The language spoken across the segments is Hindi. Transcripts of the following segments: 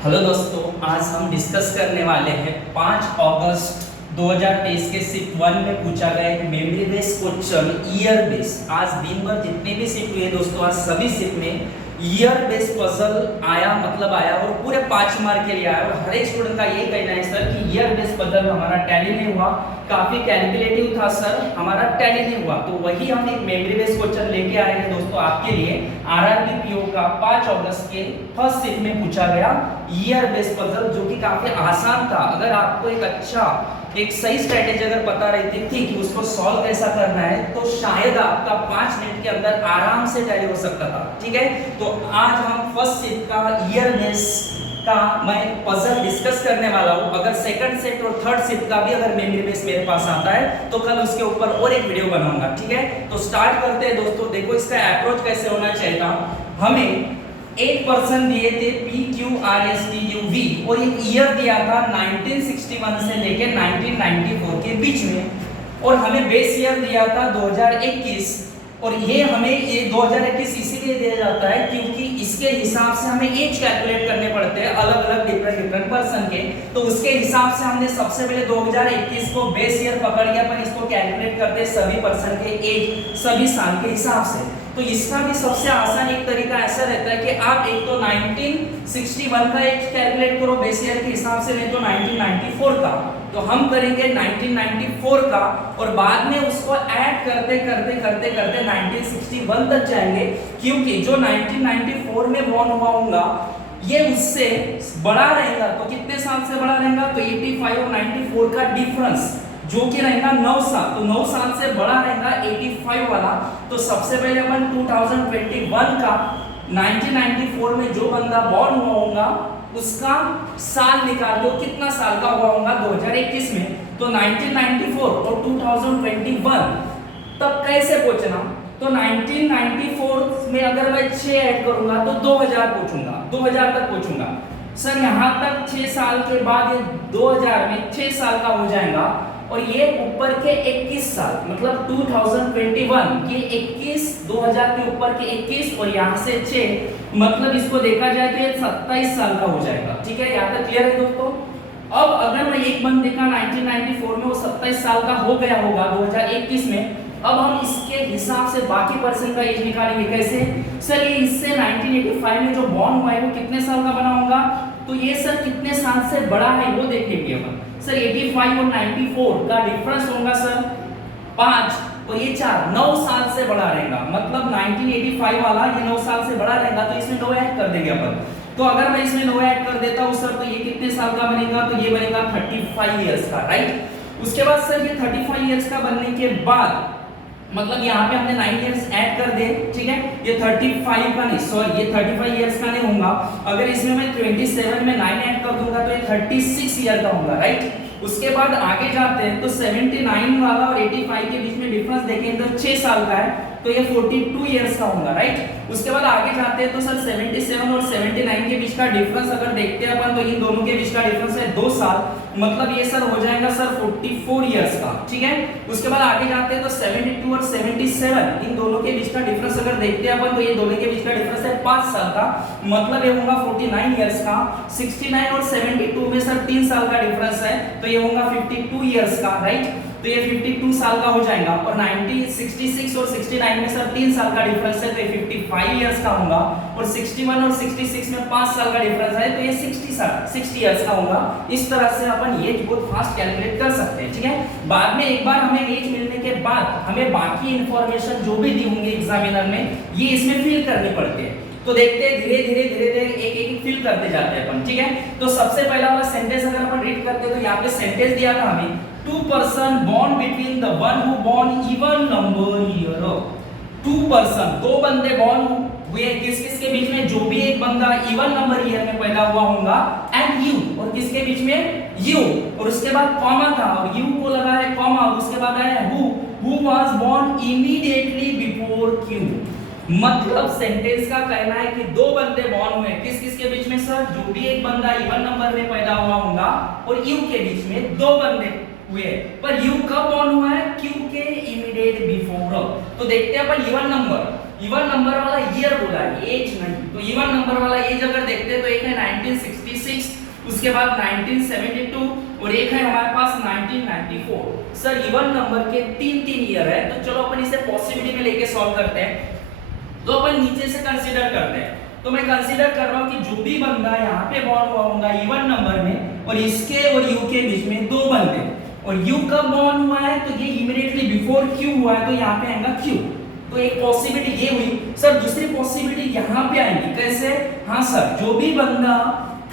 हेलो दोस्तों, आज हम डिस्कस करने वाले हैं 5 अगस्त 2023 के शिफ्ट 1 में पूछा गया एक memory base question year base. आज दिन भर जितने भी शिफ्ट हुए दोस्तों, आज सभी शिफ्ट में ईयर बेस पजल आया, मतलब आया और पूरे 5 मार्क के लिए आया। और हर एक स्टूडेंट का ये कहना है सर कि ईयर बेस पजल हमारा टैली नहीं हुआ, काफी कैलकुलेटिव था सर, हमारा टैली नहीं हुआ। तो वही हम एक मेमोरी बेस क्वेश्चन लेके आए हैं दोस्तों आपके लिए। आरआरबी पीओ का 5 अगस्त के फर्स्ट शिफ्ट में पूछा गया ईयर बेस पजल, जो कि काफी आसान था। अगर आपको एक सही स्ट्रेटेजी अगर पता रहती थी कि उसको सॉल्व कैसा करना है, तो शायद आपका 5 मिनट के अंदर आराम से टैली हो सकता था। ठीक है, तो आज हम फर्स्ट शिफ्ट का ईयर बेस का मैं पजल डिस्कस करने वाला हूं। अगर सेकंड सेट और थर्ड शिफ्ट का भी अगर मेमोरी बेस मेरे पास आता है तो कल उसके ऊपर और एक वीडियो बनाऊंगा। ठीक है, तो स्टार्ट करते हैं दोस्तों। देखो इसका अप्रोच कैसे होना चाहिए था। हमें 8% दिए थे PQRSTUV और एक ईयर दिया था 1961 से लेके 1994 के बीच में, और हमें बेस ईयर दिया था 2021। और ये हमें ये 2021 इसीलिए दिया जाता है क्योंकि इसके हिसाब से हमें एज कैलकुलेट करने पड़ते हैं अलग अलग डिफरेंट पर्सन के। तो उसके हिसाब से हमने सबसे पहले 2021 को बेस ईयर पकड़ लिया, पर इसको कैलकुलेट करते हैं सभी पर्सन के एज, सभी साल के हिसाब से। तो इसका भी सबसे आसान एक तरीका ऐसा रहता है कि आप एक तो 1961 का एज कैलकुलेट करो बेस ईयर के हिसाब से, नहीं तो 1994 का। तो हम करेंगे 1994 का और बाद में उसको ऐड करते करते करते करते 1961 तक जाएंगे, क्योंकि जो 1994 में बॉर्न हुआ होगा ये उससे बड़ा रहेगा। तो कितने साल से बड़ा रहेगा? तो 85 और 94 का डिफरेंस जो कि रहेगा 9 साल, तो 9 साल से बड़ा रहेगा 85 वाला। तो सबसे पहले अपन 2021 का 1994 में जो बंदा बॉर्न हुआ होगा उसका साल निकाल लो, कितना साल का हुआ होगा 2021 में। तो 1994 और 2021 तब कैसे पहुंचना? तो 1994 में अगर मैं 6 ऐड करूंगा तो 2000 पहुंचूंगा, 2000 तक पहुंचूंगा सर। यहां तक 6 साल के बाद ये 2000 में 6 साल का हो जाएगा, और ये ऊपर के 21 साल मतलब 2021 ये 21, 2000 के ऊपर के 21 और यहाँ से 6 मतलब इसको देखा जाए तो ये 27 साल का हो जाएगा। ठीक है, यहाँ तक क्लियर है दोस्तों? अब अगर मैं एक बंदे का 1994 में वो 27 साल का हो गया होगा 2021 में, अब हम इसके हिसाब से बाकी पर्सन का एज निकालेंगे। कैसे सर? ये इससे 1985 में जो बॉर्न हुआ है वो कितने साल का बना होगा, तो ये सर कितने साल से बड़ा है वो देख लेंगे अपन। सर 85 और 94 का डिफरेंस होगा सर 5 और ये 4, 9 साल से बड़ा रहेगा। मतलब 1985 वाला ये 9 साल से बड़ा रहेगा, तो इसमें 9 ऐड कर देंगे अपन। तो अगर मैं इसमें 9 ऐड कर देता हूं सर, तो ये कितने साल का बनेगा? तो ये बनेगा 35 इयर्स का, राइट। उसके बाद सर ये 35 इयर्स का बनने के बाद मतलब यहाँ पे हमने 9 इयर्स ऐड कर दे। ठीक है, ये 35 का नहीं, सॉरी ये 35 इयर्स का नहीं होगा। अगर इसमें मैं 27 में 9 ऐड कर दूंगा तो ये 36 ईयर का होगा, राइट। उसके बाद आगे जाते हैं तो 79 वाला और 85 के बीच में डिफरेंस देखें तो 6 साल का है, तो ये 42 इयर्स का होगा, राइट। उसके बाद आगे जाते हैं तो सर 77 और 79 के बीच का डिफरेंस अगर देखते हैं अपन, तो इन दोनों के बीच का डिफरेंस है 2 साल, मतलब ये सर हो जाएगा सर 44 इयर्स का। ठीक है, उसके बाद आगे जाते हैं तो 72 और 77 इन दोनों के बीच का डिफरेंस अगर देखते हैं अपन, तो ये दोनों के बीच का डिफरेंस है 5 साल का, मतलब ये होगा 49 इयर्स का। 69 और 72 में सर 3 साल का डिफरेंस है, तो ये होगा 52 इयर्स का, राइट। तो ये 52 साल का हो जाएगा। और 1966 और 69 में सर 3 साल का डिफरेंस है, तो ये 55 इयर्स का होगा। और 61 और 66 में 5 साल का डिफरेंस है, तो ये 60 इयर्स का होगा। इस तरह से अपन एज बहुत फास्ट कैलकुलेट कर सकते हैं। ठीक है, बाद में एक बार हमें एज मिलने के बाद हमें बाकी इंफॉर्मेशन जो भी दी होंगी एग्जामिनर में, ये इसमें फिल करनी पड़ती है। तो देखते हैं धीरे धीरे एक एक फिल करते जाते हैं अपन। ठीक है, तो सबसे पहला वाला सेंटेंस अगर अपन रीड करते हैं तो यहाँ पे सेंटेंस दिया था हमें, 2 person born between the one who born even number year of. 2 person, 2 बंदे बॉर्न हुए किस किस के बीच में? जो भी एक बंदा इवन नंबर ईयर में पैदा हुआ होगा, एंड यू, और किसके बीच में? यू, और उसके बाद कॉमा था और यू को लगा है कॉमा, और उसके बाद आया who was born immediately before Q. मतलब सेंटेंस का कहना है कि 2 बंदे बॉर्न हुए किस किस के बीच में सर? जो भी एक बंदा इवन नंबर में पैदा हुआ होगा और यू के बीच में 2 बंदे हुए, पर यू कब बॉर्न हुआ है? क्यू के इमीडिएट बिफोर। तो देखते हैं अपन इवन नंबर वाला ईयर बोला है, एज नहीं। तो इवन नंबर वाला एज अगर देखते हैं तो एक है 1966, उसके बाद 1972 और एक है हमारे पास 1994। सर इवन नंबर के तीन तीन ईयर है, तो चलो अपन इसे पॉसिबिलिटी में लेके सॉल्व करते हैं। तो अपन नीचे से कंसीडर करते हैं, तो मैं कंसीडर कर रहा हूं कि जो भी बंदा यहाँ पे बॉर्न हुआ होगा इवन नंबर में और इसके और यू के बीच में दो बंदे, और यू कब बॉर्न हुआ है तो ये इमीडिएटली बिफोर क्यू हुआ है, तो यहाँ पे आएगा क्यू। तो एक पॉसिबिलिटी ये हुई। सर दूसरी पॉसिबिलिटी यहाँ पे आएगी, कैसे? हाँ सर, जो भी बंदा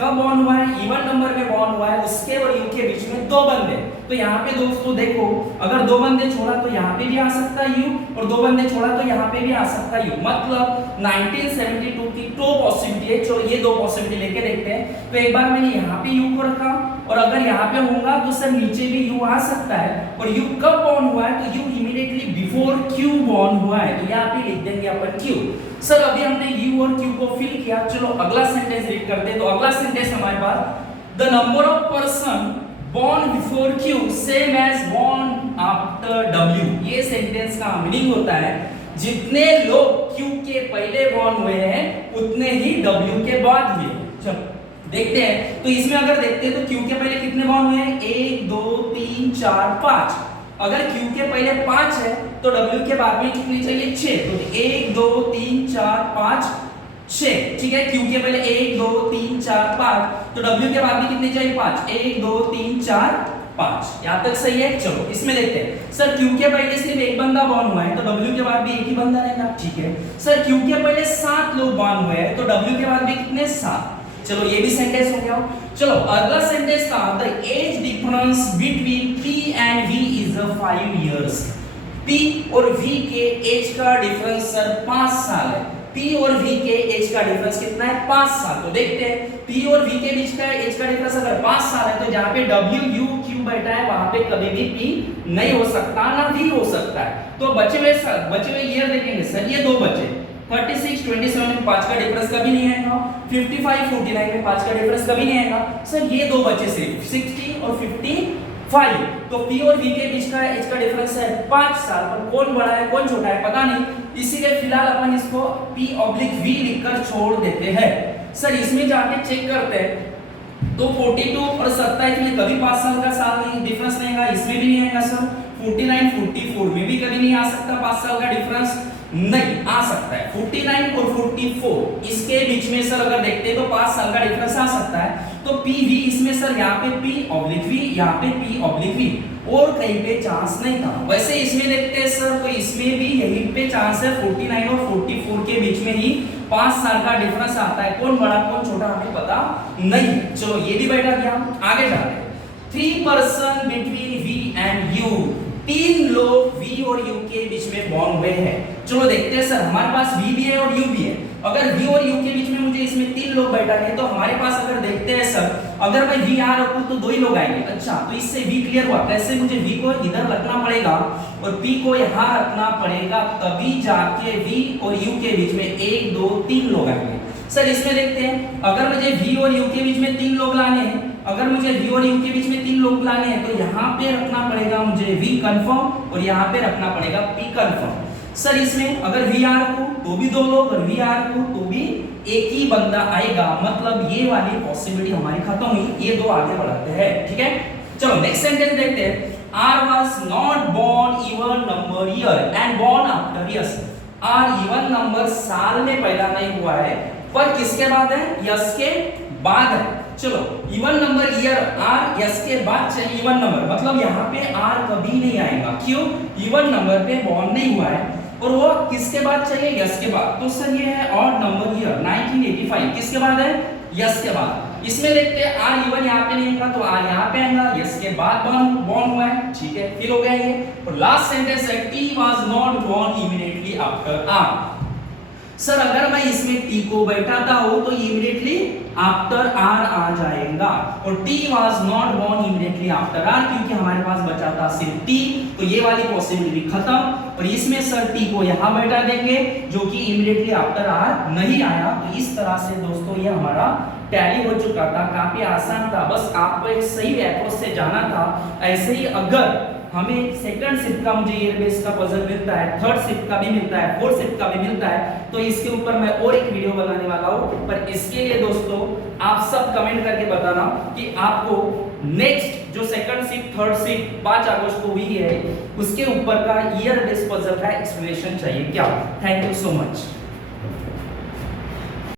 कब बॉर्न हुआ है, इवन नंबर में बॉर्न हुआ है, उसके और यू के बीच में दो बंदे, तो यहाँ पे दोस्तों देखो, अगर दो बंदे छोड़ा तो यहाँ पे भी आ सकता है यू, और दो बंदे छोड़ा तो यहाँ पे भी आ सकता है यू। मतलब 1972 की दो पॉसिबिलिटी है। चलो ये दो पॉसिबिलिटी लेके देखते हैं। तो एक बार मैंने यहाँ पे यू को रखा, और अगर यहाँ पे होगा तो सर नीचे भी यू आ सकता है, और यू कब बॉर्न हुआ है तो you immediately before Q born हुआ है, तो यहाँ पे लिख देंगे अपन क्यू। सर अभी हमने यू और क्यू को फिल किया, चलो अगला सेंटेंस रीड करते हैं। तो अगला सेंटेंस हमारे पास, the number of person born before Q same as born after W। ये सेंटेंस का मीनिंग होता है जितने लोग Q के पहले बॉर्न हुए हैं उतने ही W के बाद हुए। चलो देखते हैं। तो इसमें अगर देखते हैं तो Q के पहले कितने बॉर्न हुए हैं? 1 2 3 4 5। अगर Q के पहले 5 है तो W के बाद में कितनी चाहिए? 6। तो 1 2 3 4 5 6, ठीक है। Q के पहले 1 2 3 4 5, तो W के बाद में कितने चाहिए? 5। 1 2 3 4 5, यहां तक सही है। चलो इसमें देखते हैं। सर Q के पहले सिर्फ एक बंदा बॉर्न हुआ है, तो W के बाद भी एक ही बंदा रहेगा, ठीक है। सर Q के पहले 7 लोग बॉर्न हुए हैं, तो W के बाद भी कितने? 7। चलो ये भी सेंटेंस हो गया। चलो अगला सेंटेंस था, the age difference between P and V is 5 years. P और V के एज का डिफरेंस सर 5 साल है। P और V के एज का डिफरेंस कितना है? 5 साल। तो देखते हैं P और V के बीच का एज का डिफरेंस अगर 5 साल है, तो जहां पे W U Q बैठा है वहां पे कभी भी P नहीं हो सकता, ना V हो सकता है। तो बचे हुए ईयर देखेंगे सर, ये दो बचे, 36 27 में 5 का डिफरेंस कभी नहीं आएगा, 55 49 में 5 का डिफरेंस कभी नहीं आएगा। सर ये दो बचे सिर्फ 60 और 55। तो P और V के बीच का एज का डिफरेंस है 5 साल, पर कौन बड़ा है कौन छोटा है पता नहीं, इसीलिए फिलहाल अपन इसको P/V लिखकर छोड़ देते हैं। सर इसमें जाके चेक करते हैं, तो 42 और 27 में कभी 5 साल का साल नहीं डिफरेंस नहीं आएगा, इसमें भी नहीं आएगा सर। 49 44 में भी कभी नहीं आ सकता 5 साल का डिफरेंस, नहीं आ सकता है। 49 और 44 इसके बीच में सर अगर देखते हैं तो 5 साल का डिफरेंस आ सकता है। तो PV इसमें सर यहाँ पे P/V, यहाँ पे P/V, और कहीं पे चांस नहीं था। वैसे इसमें देखते हैं सर, तो इसमें भी यहीं पे चांस है, 49 और 44 के बीच में ही 5 साल का डिफरेंस आता है। कौन बड़ा कौन छोटा हमें पता नहीं। चलो ये भी बैठा गया, आगे जाते हैं। 3 person between V and U, 3 लोग V और U के बीच में बॉर्न हुए हैं। चलो देखते हैं सर, हमारे पास V भी है और U भी है। अगर V और U के बीच में मुझे इसमें 3 लोग बैठा है, तो हमारे पास अगर देखते हैं सर, अगर मैं V यहाँ रखूं तो 2 ही लोग आएंगे। अच्छा, तो इससे V क्लियर हुआ। कैसे? मुझे V को इधर रखना पड़ेगा और P को यहाँ रखना पड़ेगा, तभी जाके V और U के बीच में 1 2 3 लोग आएंगे। सर इसमें देखते हैं, अगर मुझे V और U के बीच में 3 लोग लाने हैं, अगर मुझे V और U के बीच में 3 लोग लाने हैं, तो यहाँ पे रखना पड़ेगा मुझे V कंफर्म और यहाँ पे रखना पड़ेगा P कंफर्म। सर इसमें अगर V R रखूं तो भी 2 लोग, और V R रखूं तो भी एक ही बंदा आएगा। मतलब ये वाली पॉसिबिलिटी हमारी खत्म हुई, ये दो आगे बढ़ाते हैं, ठीक है। चलो नेक्स्ट सेंटेंस देखते हैं। R was not born even number year and born after years। R even number साल में पैदा नहीं हुआ है, पर किसके बाद है? यस के बाद है। चलो even number year R yes के बाद चाहिए इवन नंबर, मतलब यहाँ पे R कभी नहीं आएगा। क्यों? इवन नंबर पे बॉर्न नहीं हुआ है, और वो किसके बाद चाहिए? यस के बाद। तो सर ये है ऑड नंबर ईयर 1985, किसके बाद है? यस के बाद। इसमें देखते हैं R इवन यहाँ पे नहीं आएगा, तो R यहाँ पे आएगा, यस के बाद बॉर्न हुआ है, ठीक है, फिर हो गया ये। और लास्ट सेंटेंस है T was not born immediately after R। Sir अगर मैं इसमें T को बैठाता हूं तो इमीडिएटली आफ्टर R आ जाएगा, और T was not born immediately after R, क्योंकि हमारे पास बचा था सिर्फ T, तो ये वाली पॉसिबिलिटी खत्म। और इसमें सर T को यहां बैठा देंगे, जो कि इमीडिएटली आफ्टर R नहीं आया। तो इस तरह से दोस्तों ये हमारा टैली हो चुका था, काफी आसान था, बस आपको एक सही अप्रोच से जाना था। ऐसे ही अगर हमें सेकंड शिफ्ट का मुझे ईयर बेस का पजल मिलता है, थर्ड शिफ्ट का भी मिलता है, फोर्थ शिफ्ट का भी मिलता है, तो इसके ऊपर मैं और एक वीडियो बनाने वाला हूँ। पर इसके लिए दोस्तों आप सब कमेंट करके बताना कि आपको नेक्स्ट जो सेकंड शिफ्ट थर्ड शिफ्ट 5 अगस्त को हुई है उसके ऊपर का ईयर बेस पजल का एक्सप्लेनेशन चाहिए क्या। Thank you so much.